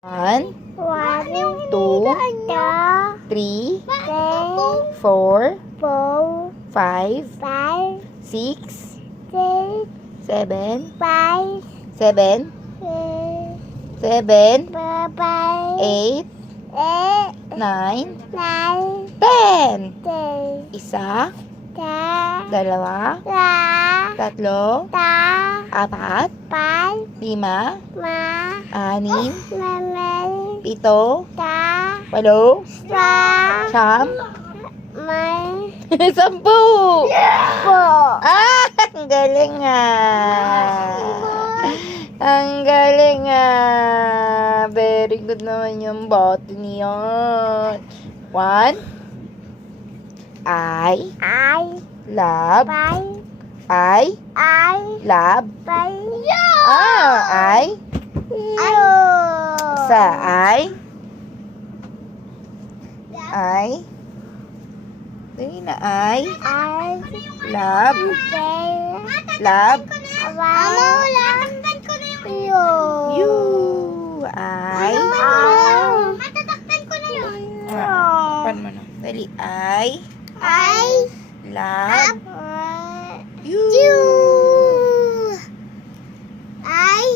1, 2, 3, 4, 5, 6, 7, 7, 7, 8, 9, 10. Isa, dalawa, tatlo, apat, lima, anim, pito, walo, siyam, 10. Ang galing nga. Ang galing nga. Very good naman yung botany yun. 1, I love. I love. I. Sa I. Dali na I. Love. Love. You. I. Matatakpan ko na yun. Pan mo na. Dali I. Love. You. I.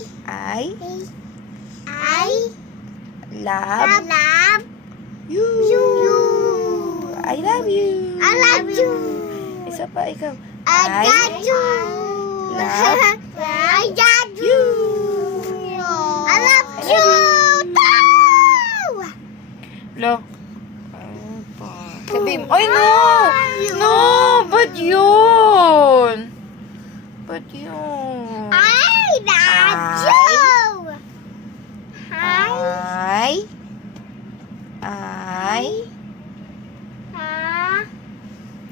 Love. You. I love you. Isa pa ikaw. I. Love. You. Lo. Sabi mo. Ay, no! No! Ba't yun? Ba't yun?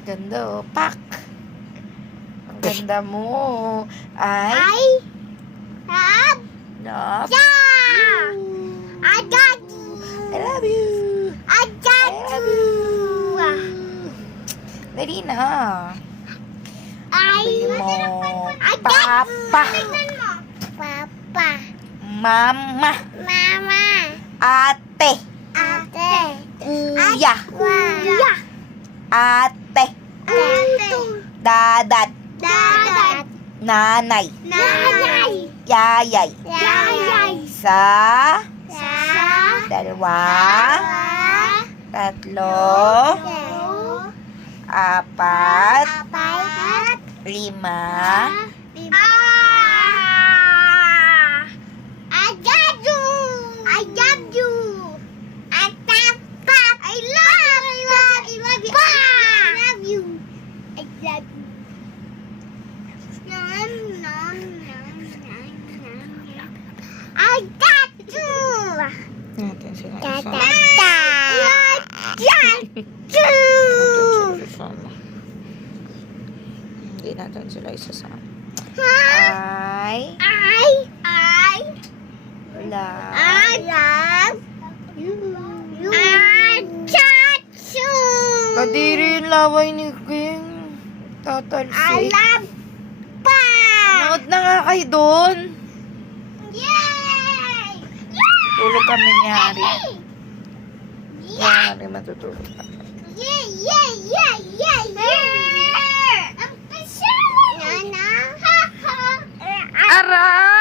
Ganda oh. Pak! Ang ganda mo. I love you. I love you. I love you. Dali na. Sabi mo. Papa. Mama. Ate. Kuya. Ate. Dadat. Nanay. Yayay. Sa. Dalawa. Tatlo. Apat. Lima. Natin sila isasama. Hindi natin sila isasama. I love you. Kadiri yung laway ni King. Tatalsik. Manood na nga kayo doon. Tulog kami ni Hari. Hari matutulog kami. Aray!